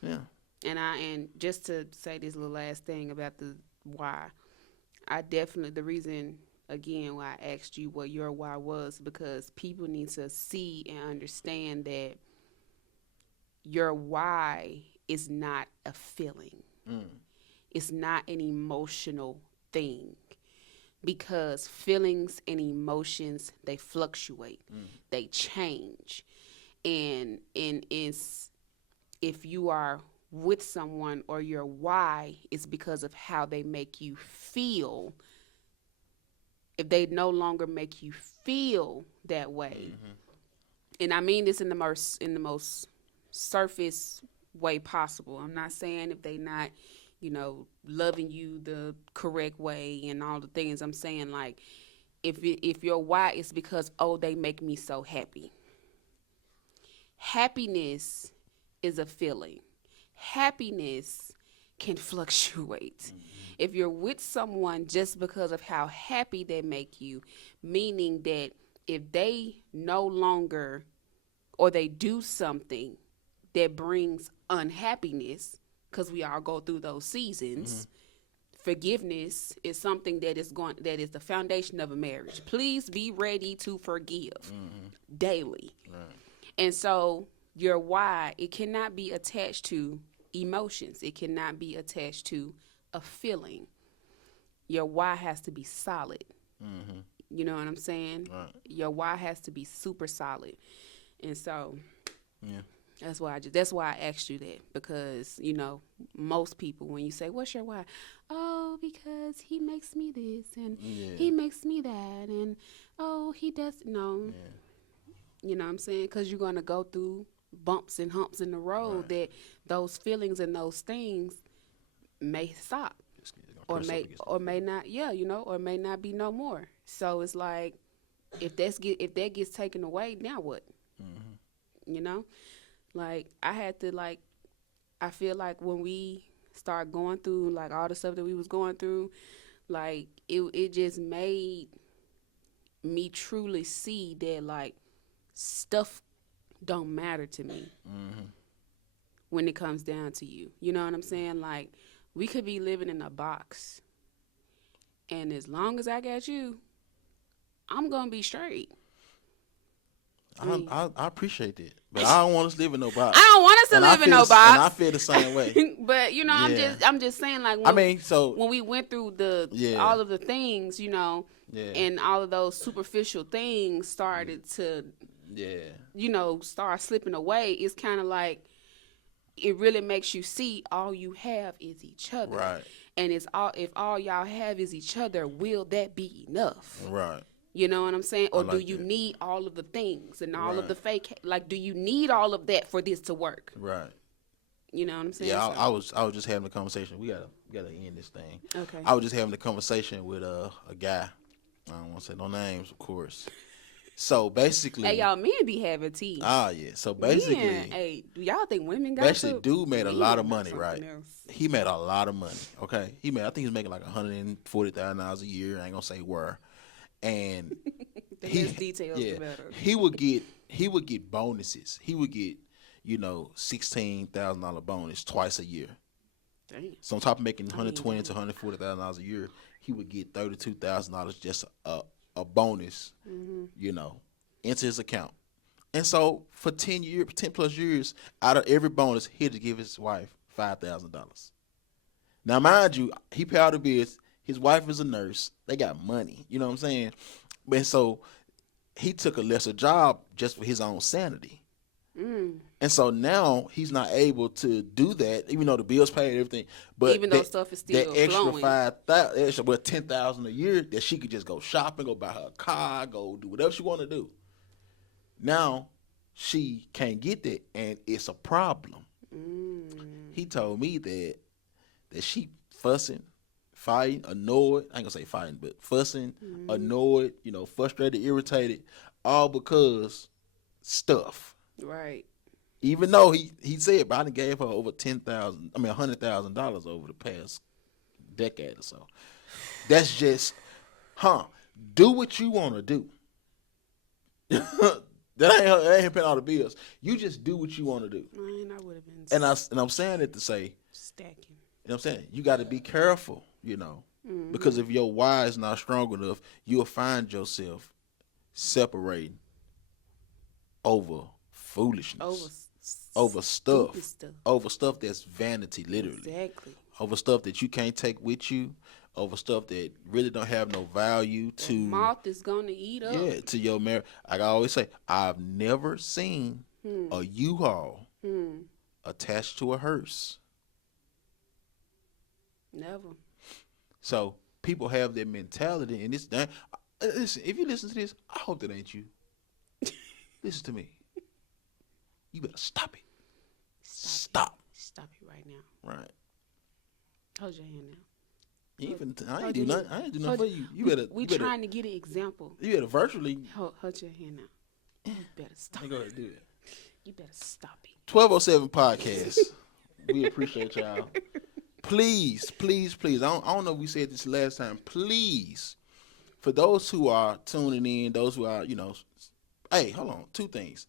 Yeah. And just to say this little last thing about the why, I definitely the reason again why I asked you what your why was because people need to see and understand that your why is not a feeling. Mm. It's not an emotional thing, because feelings and emotions, they fluctuate, they change, and it's, if you are with someone, or your why is because of how they make you feel. If they no longer make you feel that way, and I mean this in the most surface way possible. I'm not saying if they not, loving you the correct way and all the things. I'm saying, like, if your why is because, oh, they make me so happy. Happiness is a feeling. Happiness can fluctuate. If you're with someone just because of how happy they make you, meaning that if they no longer, or they do something that brings unhappiness, because we all go through those seasons. Forgiveness is something that is the foundation of a marriage. Please be ready to forgive daily. Right. And so your why, it cannot be attached to emotions. It cannot be attached to a feeling. Your why has to be solid. You know what I'm saying? Right. Your why has to be super solid. And so Yeah. that's why I asked you that, because most people, when you say, what's your why? Oh, because he makes me this and he makes me that, and oh, he does. No. You know what I'm saying? Because you're going to go through bumps and humps in the road, that those feelings and those things may stop, or may not, or may not be no more. So it's like, if that gets taken away, now what? Like, I feel like when we start going through, like, all the stuff that we was going through, like, it just made me truly see that, like, stuff don't matter to me when it comes down to you. You know what I'm saying? Like, we could be living in a box, and as long as I got you, I'm gonna be straight. I appreciate that, but I don't want us to live in no box. I don't want us to live in no box. And I feel the same way. But I'm just saying, like, when we went through all of the things, and all of those superficial things started to, start slipping away. It's kind of like, it really makes you see all you have is each other. Right. And if all y'all have is each other, will that be enough? Right. You know what I'm saying? Or do you need all of the things and all of the fake? Like, do you need all of that for this to work? Right. You know what I'm saying? Yeah, I was just having a conversation. We gotta end this thing. Okay. I was just having a conversation with a guy. I don't want to say no names, of course. So basically, hey, y'all, men be having tea. Yeah. So basically, hey, do y'all think women got? Basically, dude made a lot of money, right? He made a lot of money. Okay, I think he was making like $140,000 a year. I ain't gonna say where. And the less details, the better. He would get bonuses. He would get, $16,000 bonus twice a year. Damn. So on top of making $120,000 to $140,000 a year, he would get $32,000 just a bonus, into his account. And so for 10 plus years, out of every bonus, he had to give his wife $5,000. Now, mind you, he paid all the bills. His wife is a nurse. They got money. You know what I'm saying? But so he took a lesser job just for his own sanity. And so now he's not able to do that, even though the bills paid and everything. But even though stuff is still that extra flowing. $10,000 a year that she could just go shopping, go buy her a car, go do whatever she want to do. Now she can't get that, and it's a problem. He told me that she fussing, fighting, annoyed. I ain't gonna say fighting, but fussing, annoyed, frustrated, irritated, all because stuff. Right. Even though he said Biden gave her over $100,000 over the past decade or so. That's just, do what you want to do. That ain't paying all the bills. You just do what you want to do. I would have been. And I'm saying it to say, stacking. You know what I'm saying? You got to be careful, because if your why is not strong enough, you'll find yourself separating over foolishness, over stuff, over stuff that's vanity, literally. Exactly. Over stuff that you can't take with you, over stuff that really don't have no value The to moth is gonna eat up. to your marriage. Like I always say, I've never seen a U-Haul attached to a hearse. Never. So people have that mentality, and it's done. Listen, if you listen to this, I hope that ain't you. Listen to me. You better stop it. Stop. Stop it right now. Right. Hold your hand now. I ain't do nothing. I ain't do nothing for you. You better. We you better, trying to get an example. You better virtually. Hold your hand now. You better stop. Go ahead and do that. You better stop it. 1207 podcast. We appreciate y'all. Please, please, please. I don't know if we said this last time. Please, for those who are tuning in, those who are, hey, hold on. Two things.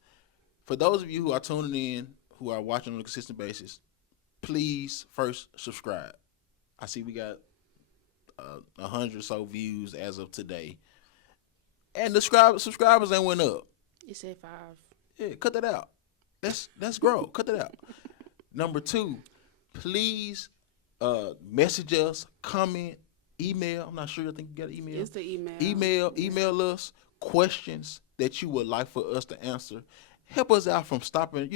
For those of you who are tuning in, who are watching on a consistent basis, please first subscribe. I see we got 100 or so views as of today, and the subscribers ain't went up. It said 5. Yeah, cut that out. Let's grow. Cut that out. Number 2, please message us, comment, email. I'm not sure. I think you got an email. It's the email. Email us questions that you would like for us to answer. Help us out from stopping,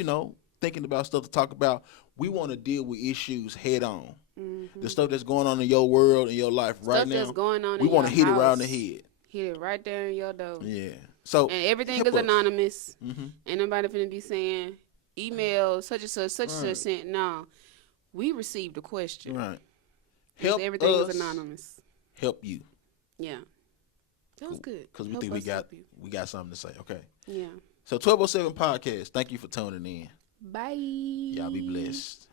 thinking about stuff to talk about. We want to deal with issues head on. Mm-hmm. The stuff that's going on in your world, in your life right now. That's going on we want to hit house. it right in the head. Hit it right there in your door. Yeah. So and everything is anonymous. Mm-hmm. Ain't nobody finna be saying email such and such and such sent. No, we received a question. Right. Help everything is anonymous. Help you. Yeah. That was good. Because we think we got something to say. Okay. Yeah. So 1207 podcast. Thank you for tuning in. Bye. Y'all be blessed.